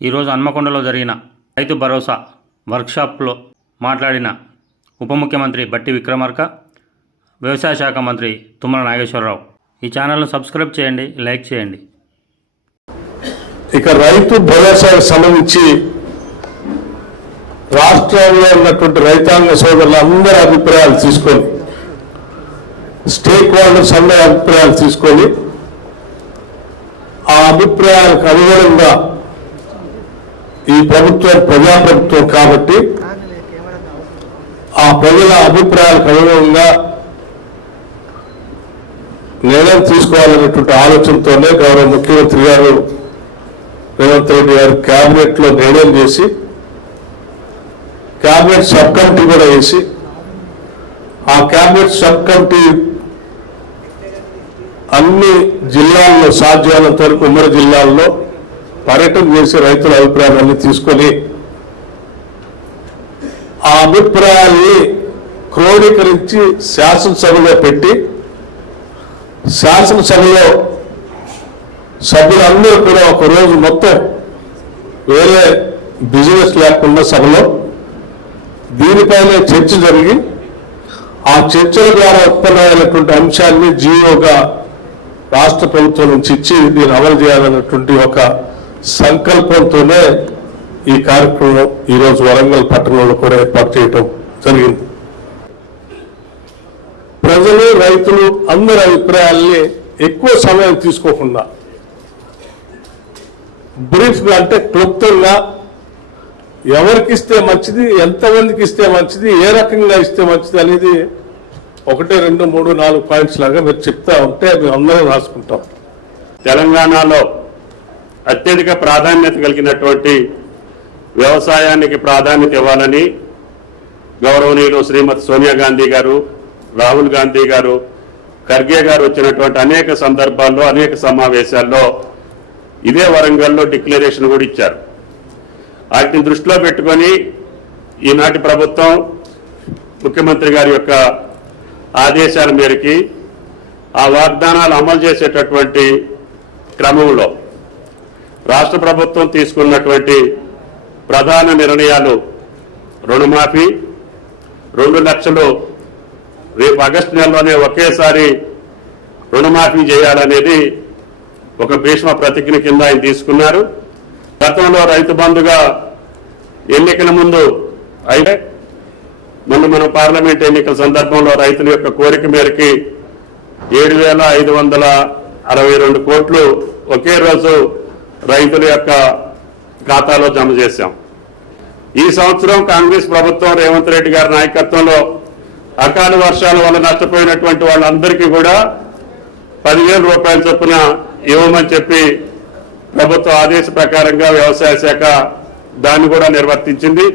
ఈరోజు హన్మకొండలో జరిగిన రైతు భరోసా వర్క్షాప్లో మాట్లాడిన ఉప ముఖ్యమంత్రి బట్టి విక్రమార్క వ్యవసాయ శాఖ మంత్రి తుమ్మల నాగేశ్వరరావు. ఈ ఛానల్ను సబ్స్క్రైబ్ చేయండి లైక్ చేయండి. ఇక రైతు భరోసాకు సంబంధించి రాష్ట్రంలో ఉన్నటువంటి రైతాంగ సోదరుల అందరి అభిప్రాయాలు తీసుకొని స్టేక్ హోల్డర్స్ అందరి అభిప్రాయాలు తీసుకొని ఆ అభిప్రాయాలకు అనుగుణంగా ఈ ప్రభుత్వం ప్రజాప్రభుత్వం కాబట్టి ఆ ప్రజల అభిప్రాయాలకు అనుగుణంగా నిర్ణయం తీసుకోవాలనేటువంటి ఆలోచనతోనే గౌరవ ముఖ్యమంత్రి గారు రేవంత్ రెడ్డి గారు క్యాబినెట్లో నిర్ణయం చేసి క్యాబినెట్ సబ్ కమిటీ కూడా వేసి ఆ క్యాబినెట్ సబ్ కమిటీ అన్ని జిల్లాల్లో సాధ్యమైనంత వరకు ఉమ్మడి జిల్లాల్లో పర్యటన చేసి రైతుల అభిప్రాయాలన్నీ తీసుకొని ఆ అభిప్రాయాల్ని క్రోడీకరించి శాసనసభలో పెట్టి శాసనసభలో సభ్యులందరూ కూడా ఒక రోజు మొత్తం వేరే బిజినెస్ లేకుండా సభలో దీనిపైన చర్చ జరిగి ఆ చర్చల ద్వారా ఉత్పన్నమైనటువంటి అంశాన్ని జీవోగా రాష్ట్ర ప్రభుత్వం నుంచి ఇచ్చి దీన్ని అమలు చేయాలన్నటువంటి ఒక సంకల్పంతోనే ఈ కార్యక్రమం ఈరోజు వరంగల్ పట్టణంలో కూడా ఏర్పాటు చేయటం జరిగింది. ప్రజలు రైతులు అందరి అభిప్రాయాల్ని ఎక్కువ సమయం తీసుకోకుండా బ్రీఫ్గా అంటే క్లుప్తంగా ఎవరికి ఇస్తే మంచిది ఎంతమందికి ఇస్తే మంచిది ఏ రకంగా ఇస్తే మంచిది అనేది ఒకటి రెండు మూడు నాలుగు పాయింట్స్ లాగా మీరు చెప్తా ఉంటే మేము అందరం రాసుకుంటాం. తెలంగాణలో అత్యధిక ప్రాధాన్యత కలిగినటువంటి వ్యవసాయానికి ప్రాధాన్యత ఇవ్వాలని గౌరవనీయులు శ్రీమతి సోనియా గాంధీ గారు రాహుల్ గాంధీ గారు ఖర్గే గారు వచ్చినటువంటి అనేక సందర్భాల్లో అనేక సమావేశాల్లో ఇదే వరంగల్లో డిక్లరేషన్ కూడా ఇచ్చారు. వాటిని దృష్టిలో పెట్టుకొని ఈనాటి ప్రభుత్వం ముఖ్యమంత్రి గారి యొక్క ఆదేశాల మేరకి ఆ వాగ్దానాలు అమలు చేసేటటువంటి క్రమంలో రాష్ట్ర ప్రభుత్వం తీసుకున్నటువంటి ప్రధాన నిర్ణయాలు రుణమాఫీ రెండు లక్షలు రేపు ఆగస్టు నెలలోనే ఒకేసారి రుణమాఫీ చేయాలనేది ఒక భీష్మ ప్రతిజ్ఞ కింద ఆయన తీసుకున్నారు. గతంలో రైతు బంధుగా ఎన్నికల ముందు అయితే మొన్న మన పార్లమెంట్ ఎన్నికల సందర్భంలో రైతుల యొక్క కోరిక మేరకి ఏడు వేల ఐదు వందల అరవై రెండు కోట్లు ఒకే రోజు రైతుల యొక్క ఖాతాలో జమ చేశాం. ఈ సంవత్సరం కాంగ్రెస్ ప్రభుత్వం రేవంత్ రెడ్డి గారి నాయకత్వంలో అకాల వర్షాల వల్ల నష్టపోయినటువంటి వాళ్ళందరికీ కూడా పదివేల రూపాయల చొప్పున ఇవ్వమని చెప్పి ప్రభుత్వ ఆదేశ ప్రకారంగా వ్యవసాయ శాఖ దాన్ని కూడా నిర్వర్తించింది.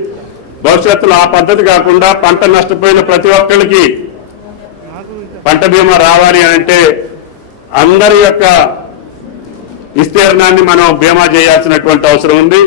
భవిష్యత్తులో ఆ పద్ధతి కాకుండా పంట నష్టపోయిన ప్రతి ఒక్కరికి పంట బీమా రావాలి అంటే అందరి యొక్క విస్తీర్ణాన్ని మనం బీమా చేయాల్సినటువంటి అవసరం ఉంది.